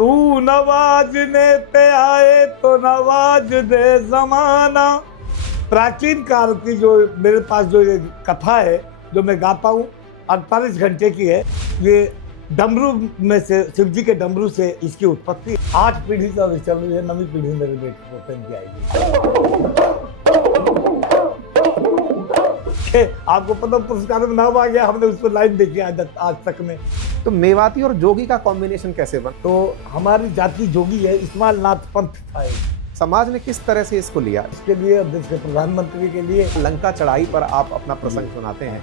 तू नवाजने पे आए तो नवाज दे जमाना। प्राचीन काल की जो मेरे पास जो ये कथा है जो मैं गाता हूँ 48 घंटे की है। ये डमरू में से शिव जी के डमरू से इसकी उत्पत्ति 8 पीढ़ी से चल रही है। 9वीं पीढ़ी मेरे बेटे को पहन के आएगी। आपको पद्म पुरस्कार में नाम आ गया, हमने उस पर लाइन देखी आज तक में। तो मेवाती और जोगी का कॉम्बिनेशन कैसे बना? तो हमारी जाति जोगी है, इस्माइल नाथ पंथ था। समाज ने किस तरह से इसको लिया? इसके लिए देश के प्रधानमंत्री के लिए लंका चढ़ाई पर आप अपना प्रसंग सुनाते हैं।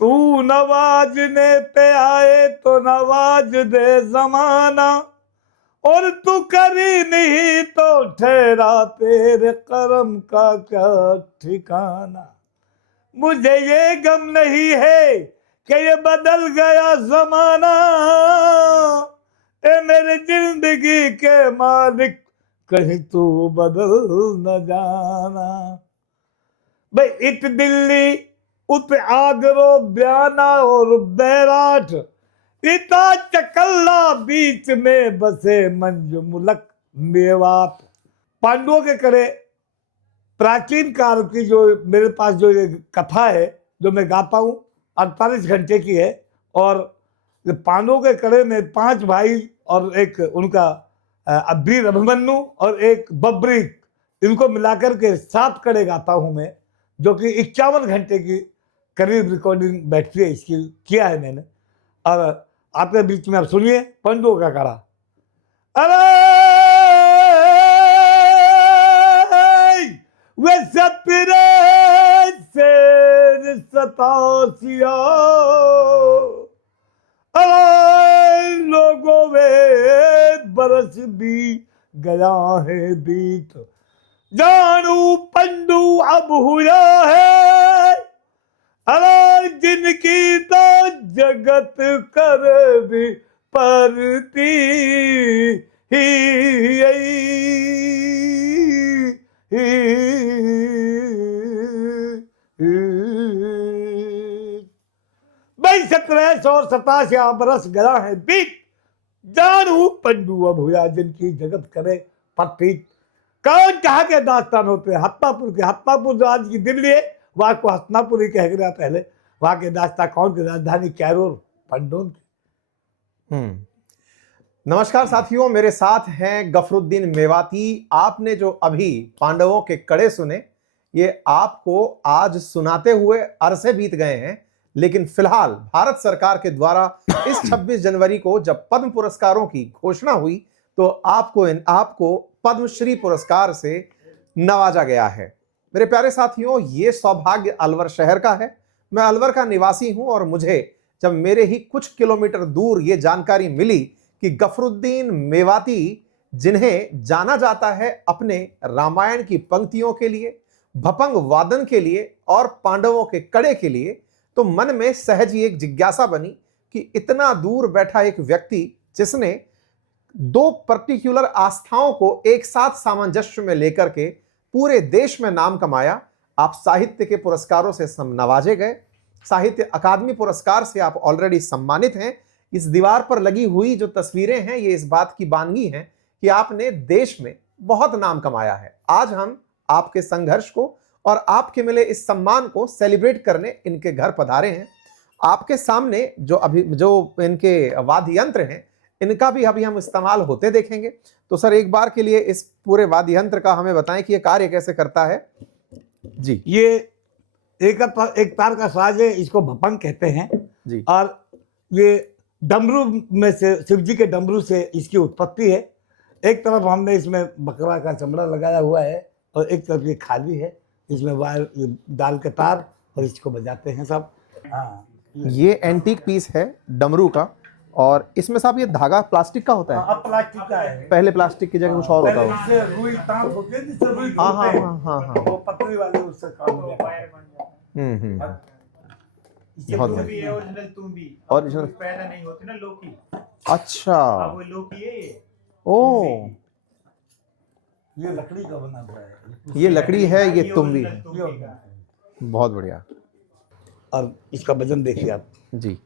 तू नवाजने पे आए तो नवाज दे जमाना, और तू करी नहीं तो ठहरा तेरे करम का क्या ठिकाना। मुझे ये गम नहीं है कि ये बदल गया जमाना, ए मेरे जिंदगी के मालिक कहीं तू बदल न जाना। भाई इत दिल्ली उत आगरो ब्याना और बैराठ, इता चकल्ला बीच में बसे मंजू मुलक मेवात। पांडवों के करे प्राचीन काल की जो मेरे पास जो ये कथा है जो मैं गाता हूँ 48 घंटे की है। और पांडवों के कड़े में 5 भाई और एक उनका वीर अभिमन्यु और एक बब्रीक, इनको मिलाकर के 7 कड़े गाता हूँ मैं, जो कि 51 घंटे की करीब रिकॉर्डिंग बैठती है इसकी किया है मैंने। और आपके बीच में आप सुनिए पांडवों का कड़ा। अरे वे सपरे शेर सतासिया, अरे लोगों वे बरस भी गया है बीत, जानू पंडू अब हुआ है। अरे जिनकी तो जगत कर भी परती भाई 1787 बरस गया है बीत, जानू पंडू अब हुआ जिनकी जगत करे पत्ती। कौन कहाँ के दास्तान होते हैं? हत्तापुर के, हत्तापुर जो आज की दिल्ली है वहां को हस्तिनापुर ही कह गया पहले। वहां के दास्ता कौन की राजधानी कैरोर पंडोन की। नमस्कार साथियों, मेरे साथ हैं गफरुद्दीन मेवाती। आपने जो अभी पांडवों के कड़े सुने, ये आपको आज सुनाते हुए अरसे बीत गए हैं, लेकिन फिलहाल भारत सरकार के द्वारा इस 26 जनवरी को जब पद्म पुरस्कारों की घोषणा हुई तो आपको पद्मश्री पुरस्कार से नवाजा गया है। मेरे प्यारे साथियों, ये सौभाग्य अलवर शहर का है। मैं अलवर का निवासी हूं और मुझे जब मेरे ही कुछ किलोमीटर दूर ये जानकारी मिली कि गफरुद्दीन मेवाती, जिन्हें जाना जाता है अपने रामायण की पंक्तियों के लिए, भपंग वादन के लिए और पांडवों के कड़े के लिए, तो मन में सहज ही एक जिज्ञासा बनी कि इतना दूर बैठा एक व्यक्ति जिसने 2 पर्टिकुलर आस्थाओं को एक साथ सामंजस्य में लेकर के पूरे देश में नाम कमाया, आप साहित्य के पुरस्कारों से नवाजे गए। साहित्य अकादमी पुरस्कार से आप ऑलरेडी सम्मानित हैं। इस दीवार पर लगी हुई जो तस्वीरें हैं ये इस बात की बानगी हैं कि आपने देश में बहुत नाम कमाया है। आज हम आपके संघर्ष को और आपके मिले इस सम्मान को सेलिब्रेट करने इनके घर पधारे हैं। आपके सामने जो इनके वाद्य यंत्र हैं, इनका भी अभी हम इस्तेमाल होते देखेंगे। तो सर, एक बार के लिए इस पूरे वाद्य यंत्र का हमें बताएं कि ये कार्य कैसे करता है। जी, ये एक तार का साज है, इसको भपंग कहते हैं जी। और ये डमरू में से शिव जी के डमरू से इसकी उत्पत्ति है। एक तरफ हमने इसमें बकरा का चमड़ा लगाया हुआ है और एक तरफ ये खाली है, इसमें वायर डाल के तार और इसको बजाते हैं सब। हाँ, ये एंटीक पीस है डमरू का और इसमें साहब ये धागा प्लास्टिक का होता है? अब प्लास्टिक का है। पहले प्लास्टिक की जगह कुछ और होता होगा। पहले जैसे रुई तांत होती है, जिससे रुई हाँ ढोते हैं, हाँ। वो पतली वाली उससे काम लिया करते हैं। इससे बहुत तुम भी है ओरिजिनल, तुम भी Original। कुछ पैदा नहीं होती ना लोकी। अच्छा, अब वो लोकी है ये। ओ ये लकड़ी का बना हुआ है। ये लकड़ी है, ये तुम भी original है। तुम भी का। बहुत बढ़िया और इसका वजन देखिए आप। जी।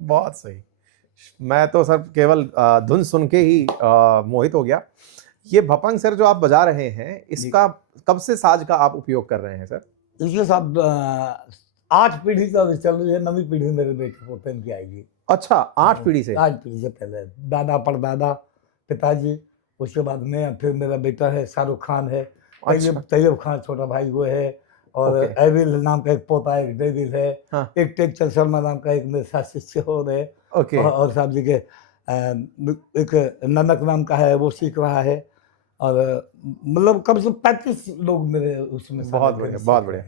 बहुत सही। मैं तो सर केवल धुन सुन के ही मोहित हो गया। ये भपंग सर जो आप बजा रहे हैं, इसका कब से साज का आप उपयोग कर रहे हैं सर? इसके साथ 8 पीढ़ी का चल रही है, 9वीं पीढ़ी मेरे बेटे पोते की आएगी। अच्छा, 8 पीढ़ी से? 8 पीढ़ी से पहले दादा परदादा पिताजी, उसके बाद मैं, फिर मेरा बेटा है शाहरुख खान है, अच्छा। तैयब खान छोटा भाई वो है, और ओके। एविल नाम का एक पोता है, एक डेविल है, हाँ। एक टेक शर्मा नाम का एक मेरे साथ शिष्य और है, ओके। और साहब जी के एक ननक नाम का है, वो सीख रहा है, और मतलब कम से कम 35 लोग मेरे उसमें। बहुत बढ़िया, बहुत बढ़िया।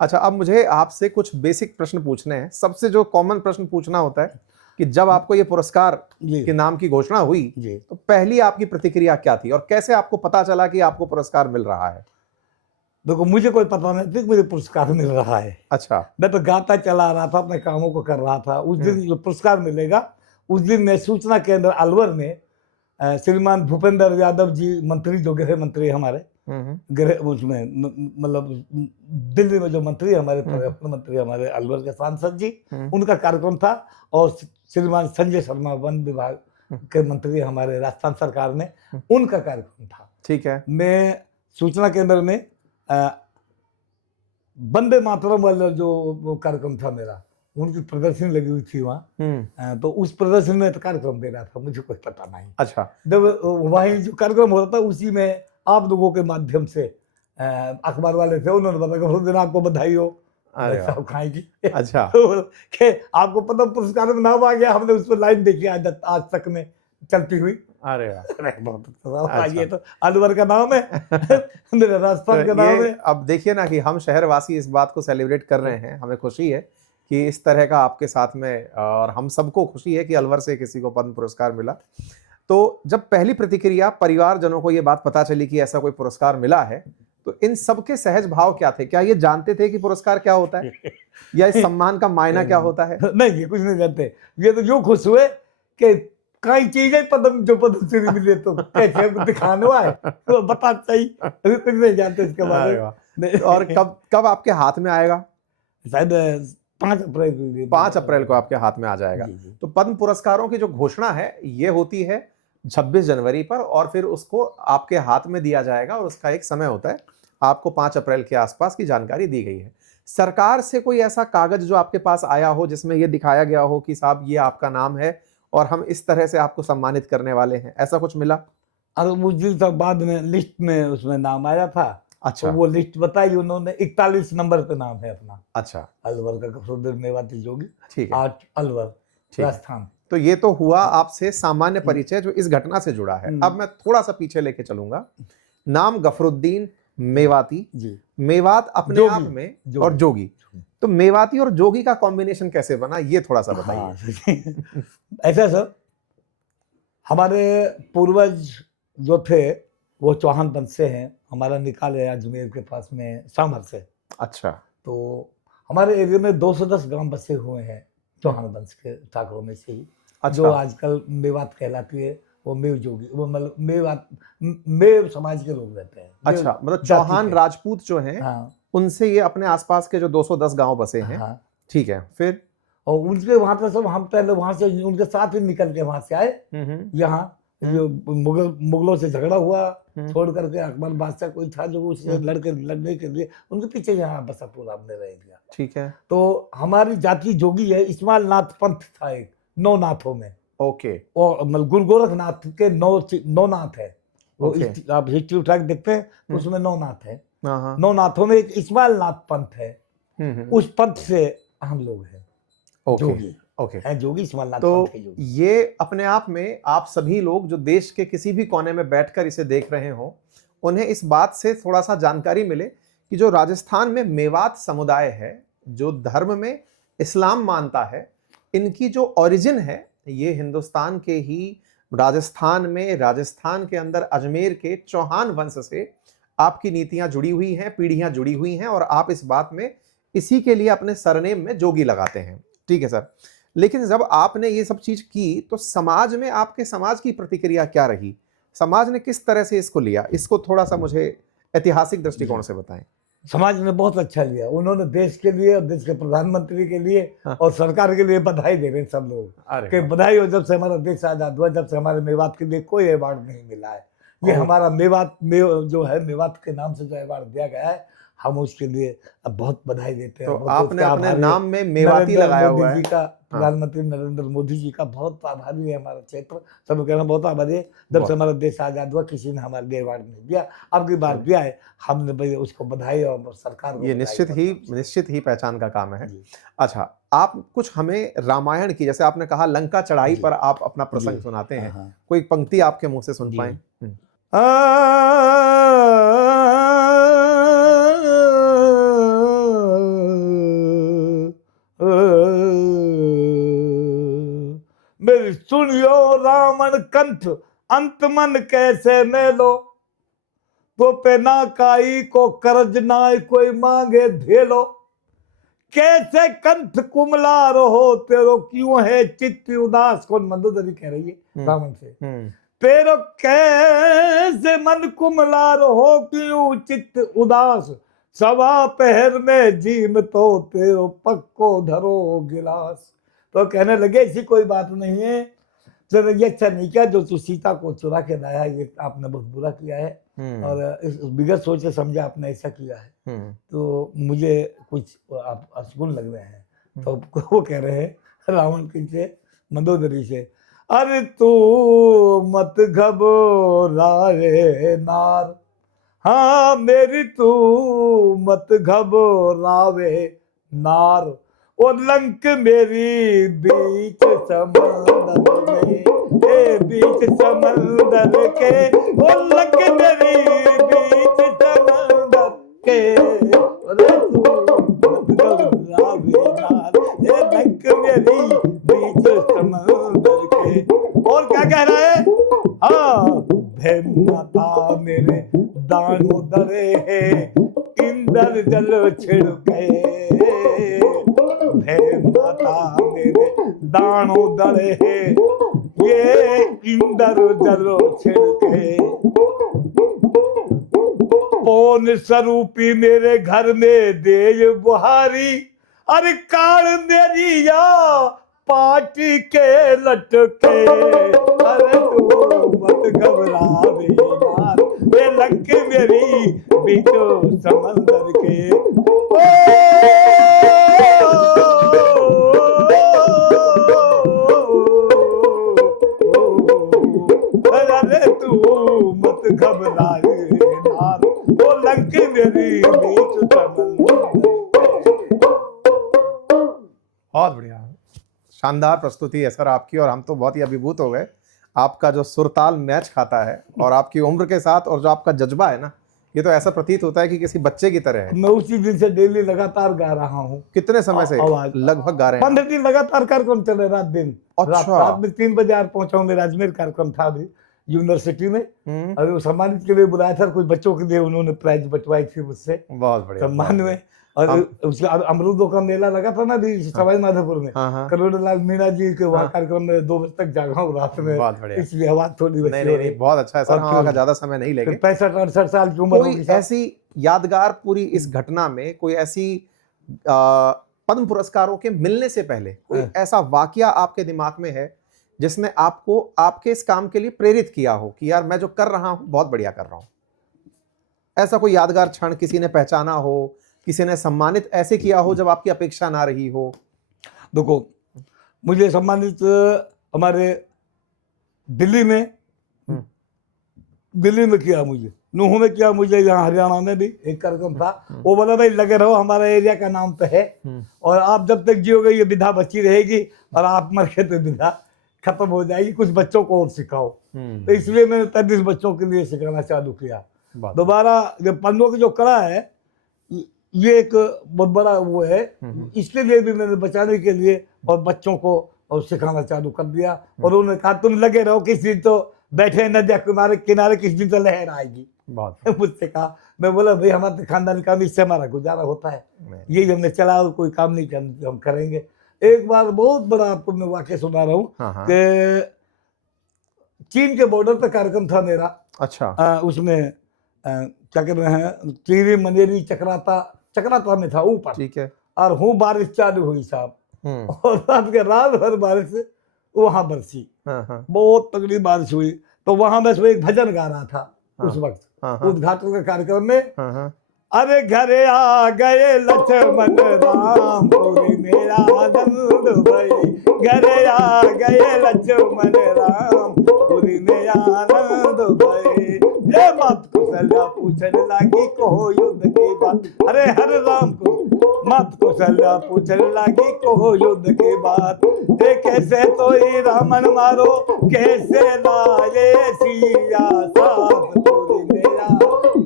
अच्छा, अब मुझे आपसे कुछ बेसिक प्रश्न पूछने हैं। सबसे जो कॉमन प्रश्न पूछना होता है कि जब आपको ये पुरस्कार के नाम की घोषणा हुई जी, तो पहली आपकी प्रतिक्रिया क्या थी और कैसे आपको पता चला कि आपको पुरस्कार मिल रहा है? देखो मुझे कोई पता नहीं था कि मुझे पुरस्कार मिल रहा है। अच्छा। मैं तो गाता चला रहा था, अपने कामों को कर रहा था। उस दिन जो पुरस्कार मिलेगा, उस दिन मैं सूचना केंद्र अलवर में श्रीमान भूपेंद्र यादव जी, मंत्री जो गृह मंत्री हमारे, गृह उसमें मतलब दिल्ली में जो मंत्री हमारे, पर्यटन मंत्री हमारे अलवर के सांसद जी, उनका कार्यक्रम था, और श्रीमान संजय शर्मा वन विभाग के मंत्री हमारे राजस्थान सरकार में, उनका कार्यक्रम था। ठीक है। मैं सूचना केंद्र में वंदे मातरम वाला जो कार्यक्रम था मेरा, उनकी प्रदर्शनी लगी हुई थी वहाँ, तो उस प्रदर्शनी में कार्यक्रम दे रहा था, मुझे कुछ पता नहीं। अच्छा। जब वहीं जो कार्यक्रम हो रहा था, उसी में आप लोगों के माध्यम से अखबार वाले थे, उन्होंने बताया कि उस दिन आपको बधाई हो साहब खाएगी। अच्छा। तो आपको पता पुरस्कार में नाम आ गया, हमने उस पर लाइन देखी आज तक में चलती हुई। अरे वाह, बहुत अच्छा। ये तो अलवर का नाम है, मेरा राजस्थान का नाम है। अब देखिए ना कि हम शहरवासी इस बात को सेलिब्रेट कर रहे हैं, हमें खुशी है कि इस तरह का आपके साथ में, और हम सबको खुशी है कि अलवर से किसी को पद्म पुरस्कार मिला। तो जब पहली प्रतिक्रिया परिवारजनों को ये बात पता चली कि ऐसा कोई पुरस्कार मिला है, तो इन सबके सहज भाव क्या थे? क्या ये जानते थे कि पुरस्कार क्या होता है, या इस सम्मान का मायना क्या होता है? नहीं, ये कुछ नहीं जानते। ये तो जो खुश हुए कि कई चीजें पद्म, जो पद्मश्री मिले तो कैसे दिखाना है, तो बता चाहिए, अभी कुछ नहीं जानते इसके बारे में। और कब आपके हाथ में आएगा? शायद 5 अप्रैल को। 5 अप्रैल को आपके हाथ में आ जाएगा। तो पद्म पुरस्कारों की जो घोषणा है ये होती है 26 जनवरी पर, और फिर उसको आपके हाथ में दिया जाएगा, और उसका एक समय होता है। आपको 5 अप्रैल के आसपास की जानकारी दी गई है। सरकार से कोई ऐसा कागज जो आपके पास आया हो जिसमें ये दिखाया गया हो कि साहब ये आपका नाम है और हम इस तरह से आपको सम्मानित करने वाले हैं, ऐसा कुछ मिला? अरे मुझ दिन तक बाद में लिस्ट में उसमें नाम आया था। अच्छा। तो वो लिस्ट बताई उन्होंने, 41 नंबर पे नाम है अपना। अच्छा। अलवर का गफरुद्दीन मेवाती जोगी, ठीक है। 8 अलवर राजस्थान। तो ये तो हुआ आपसे सामान्य परिचय जो इस घटना से जुड़ा है। अब मैं थोड़ा सा पीछे लेके चलूंगा। नाम गफरुद्दीन मेवाती जी, मेवात अपने आप में, और जोगी। तो मेवाती और जोगी का कॉम्बिनेशन कैसे बना, ये थोड़ा सा बताइए। ऐसा सर, हमारे पूर्वज जो थे वो चौहान वंश से हैं। हमारा निकाल है अजमेर के पास में सामर से। अच्छा। तो हमारे एरिया में 210 गांव बसे हुए हैं चौहान वंश के ठाकुरों में से ही। अच्छा। जो आजकल मेवात कहलाती है, वो मेव जोगी, वो मतलब मेवात, मेव समाज के लोग रहते हैं। अच्छा, मतलब चौहान राजपूत जो हैं, हाँ, उनसे ये अपने आसपास के जो 210 गांव बसे हैं। हाँ। ठीक है, फिर? और उनके वहां पे सब, हम पहले वहां से उनके साथ ही निकल के वहां से आए यहाँ, जो मुगलों से झगड़ा हुआ, हम्म। छोड़ करके अकबर बादशाह कोई था जो उससे लड़ने के लिए उनके पीछे यहाँ बसा पूरा हमने रह दिया। ठीक है। तो हमारी जाति जोगी है, इस्माइल नाथ पंथ था एक, 9 नाथों में, ओके। और मतलब गुरु गोरखनाथ के 9 नाथ है। वो ओके। आप हिस्ट्री उठा के देखते हैं तो उसमें 9 नाथ है। हाँ हाँ। 9 नाथों में एक इस्माइल नाथ पंथ है, हम्म। उस पंथ से हम लोग हैं ओके जोगी, ओके। हैं जोगी, इस्माइल नाथ तो पंथ के जोगी। ये अपने आप में आप सभी लोग जो देश के किसी भी कोने में बैठकर इसे देख रहे हो, उन्हें इस बात से थोड़ा सा जानकारी मिले कि जो राजस्थान में मेवात समुदाय है, जो धर्म में इस्लाम मानता है, इनकी जो ओरिजिन है ये हिंदुस्तान के ही राजस्थान के अंदर अजमेर के चौहान वंश से आपकी नीतियां जुड़ी हुई हैं, पीढ़ियां जुड़ी हुई हैं, और आप इस बात में इसी के लिए अपने सरनेम में जोगी लगाते हैं। ठीक है सर, लेकिन जब आपने ये सब चीज की तो समाज में आपके समाज की प्रतिक्रिया क्या रही? समाज ने किस तरह से इसको लिया? इसको थोड़ा सा मुझे ऐतिहासिक दृष्टिकोण से बताएं। समाज ने बहुत अच्छा लिया, उन्होंने देश के लिए और देश के प्रधानमंत्री के लिए हाँ। और सरकार के लिए बधाई दे रहे हैं सब लोग अरे कि बधाई हो, जब से हमारा देश आजाद हुआ, जब से हमारे मेवात के लिए कोई अवार्ड नहीं मिला है। ये ओह। हमारा जो है मेवात के नाम से जो अवार्ड दिया गया है, हम उसके लिए अब बहुत बधाई देते हैं। तो बहुत आपने उसके अपने आभारी नाम हैं। में मेवाती नरेंद्र लगाया हुआ मोदी है। जी का, प्रधानमंत्री नरेंद्र मोदी जी का बहुत आभारी है हमारा क्षेत्र, सब लोग कहना बहुत आभारी है। जब बहुत। से हमारा देश आजाद हुआ किसी ने हमारे लिए अवार्ड नहीं दिया, अब की बार दिया है, हमने भाई उसको बधाई और सरकार को ये बधाई। निश्चित ही पहचान का काम है। जी। अच्छा, आप कुछ हमें रामायण की, जैसे आपने कहा लंका चढ़ाई जी। पर आप अपना प्रसंग जी। सुनाते हैं, हाँ। कोई पंक्ति आपके मुंह से सुन जी। पाए? मेरी सुनियो रावण कंठ, अंत मन कैसे मेलो, तो पे ना काई को करज नाय कोई मांगे धेलो, कैसे कंठ कुमला रहो तेरो क्यों है चित्त उदास। कौन? मंदोदरी कह रही है रावण से, तेरो कैसे मन कुमला रहो क्यों चित्त उदास, सवा पहर में जीम तो तेरो पक्को धरो गिलास। तो कहने लगे ऐसी कोई बात नहीं है, चलो ये अच्छा नहीं किया जो तू सीता को चुरा के लाया, ये आपने बहुत बुरा किया है, और इस बिगड़ सोच के समझा आपने ऐसा किया है, तो मुझे कुछ आप असगुन लग रहे हैं। तो वो कह रहे हैं रावण से, मंदोदरी से, अरे तू मत घबरा रे नार, हाँ मेरी तू मत घबरावे नार, और लंक मेरी बीच समंदर में, बीच समंदर के, और लंक मेरी बीच समंदर के, अरे तू मत घबरावे नार, लंक मेरी बीच समंदर के। और क्या कह रहा है? हाँ, माता मेरे दानों दरे है, इंदर जल छिड़के, माता मेरे दानों दरे है, ये इंदर जल छिड़के, पौन स्वरूपी मेरे घर में दे बुहारी, अरे काल मेरी या पाटी के लटके, अरे तू मत घबरावे नार, ये लंक मेरी बीचो समंदर के। अरे तू मत घबरावे नार, वो लंक मेरी बीचो समंदर। बहुत बढ़िया, शानदार प्रस्तुति है सर आपकी, और हम तो बहुत ही अभिभूत हो गए। आपका जो सुरताल मैच खाता है और आपकी उम्र के साथ, और जो आपका जज्बा है ना, ये तो ऐसा प्रतीत होता है कि किसी बच्चे की तरह है। मैं उसी दिन से डेली लगातार गा रहा हूँ। कितने समय से आवाज लगभग गा रहे हैं? 15 दिन लगातार कार्यक्रम चले, रात दिन। अच्छा। रात में 3 बजे यार पहुंचा हूँ, मेरा अजमेर कार्यक्रम था अभी यूनिवर्सिटी में, अभी वो सम्मानित के लिए बुलाया था, कुछ बच्चों के लिए उन्होंने प्राइज बंटवाई थी मुझसे बहुत बढ़िया सम्मान में। और उसके अमरूदों का मेला लगा था ना अभी सवाई माधोपुर में, करोड़लाल मीणा जी के वहाँ कार्यक्रम में 2 बजे तक जागा हूँ रात में, इसलिए आवाज थोड़ी नहीं, बहुत अच्छा है सर। हम आपका ज्यादा समय नहीं लेंगे। 65-68 साल की उम्र कोई ऐसी यादगार पूरी इस घटना में, कोई ऐसी पद्म पुरस्कारों के मिलने से पहले कोई ऐसा वाकया आपके दिमाग में है जिसने आपको आपके इस काम के लिए प्रेरित किया हो कि यार मैं जो कर रहा हूं बहुत बढ़िया कर रहा हूं? ऐसा कोई यादगार क्षण किसी ने पहचाना हो, किसी ने सम्मानित ऐसे किया हो जब आपकी अपेक्षा ना रही हो? देखो, मुझे सम्मानित हमारे दिल्ली में किया, मुझे नूह में किया, मुझे यहाँ हरियाणा में भी एक कार्यक्रम था। वो बोला भाई लगे रहो, हमारा एरिया का नाम तो है और आप जब तक जियोगे ये विधा बची रहेगी और आप मर के तो विधा खत्म हो जाएगी, कुछ बच्चों को और सिखाओ। तो इसलिए मैंने 33 बच्चों के लिए सिखाना चालू किया। दोबारा जो पंडों की जो कला है ये एक बहुत बड़ा वो है, इसके लिए भी मैंने बचाने के लिए और बच्चों को और सिखाना चालू कर दिया। और उन्होंने कहा तुम लगे रहो, किस दिन तो बैठे नदिया किनारे किनारे, किस दिन तो लहर आएगी। मुझसे कहा, मैं बोला भाई हमारे खानदानी काम, इससे हमारा गुजारा होता है, यही हमने चला, और कोई काम नहीं हम करेंगे। एक बार बहुत बड़ा आपको मैं वाक्य सुना रहा हूँ कि चीन के बॉर्डर पे कार्यक्रम था मेरा। अच्छा। उसमें क्या कहते हैं, तीरी मनेरी चक्राता में था ऊपर, ठीक है। और हूँ बारिश चालू हुई साहब, और रात भर बारिश वहां बरसी, बहुत तगड़ी बारिश हुई। तो वहां मैं एक भजन गा रहा था उस वक्त उद्घाटन के कार्यक्रम में। अरे घरे आ गए लक्ष्मण राम, पूरी मेरा आनंद भई, घरे आ गए लक्ष्मण राम, पूरी मेरा आनंद भई। ये बात कौशल्या पूछने लगी, कहो युद्ध की बात, अरे हर राम को मत कौशल्या पूछने लगी, कहो युद्ध की बात। ये कैसे तो ही रामन मारो, कैसे लाए सिया साथ, पूरी मेरा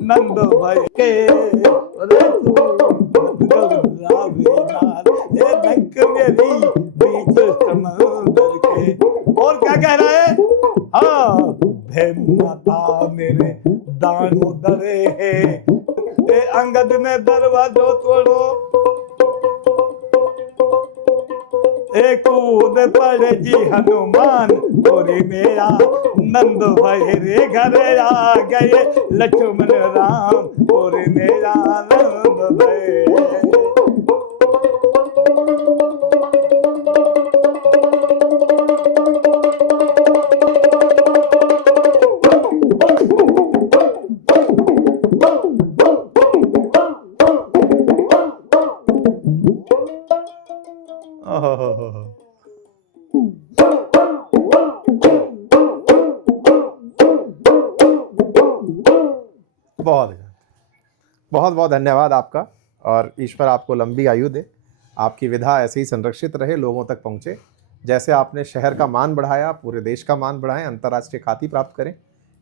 नंद भाई के, अरे तू ये धक मेरी बीच समंदर के। और क्या कह रहा है, हाँ माता मेरे दानो दरे है, ए अंगद ने दरवाजो तोड़ो, ए कूद पड़े जी हनुमान, तोरी मेरा नंद भाई रे, घरे आ गए लक्ष्मण राम, तोरी मेरा नंद भाई। बहुत बहुत धन्यवाद आपका, और ईश्वर आपको लंबी आयु दे, आपकी विधा ऐसे ही संरक्षित रहे, लोगों तक पहुँचे। जैसे आपने शहर का मान बढ़ाया, पूरे देश का मान बढ़ाएं, अंतर्राष्ट्रीय ख्याति प्राप्त करें।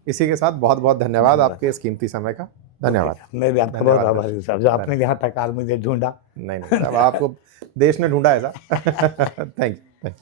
इसी के साथ बहुत बहुत धन्यवाद आपके इस कीमती समय का। धन्यवाद। मैं भी आपका बहुत आभारी हूं साहब, जो आपने यहाँ तक मुझे ढूंढा। नहीं, अब आपको देश ने ढूंढा है साहब। Thank you.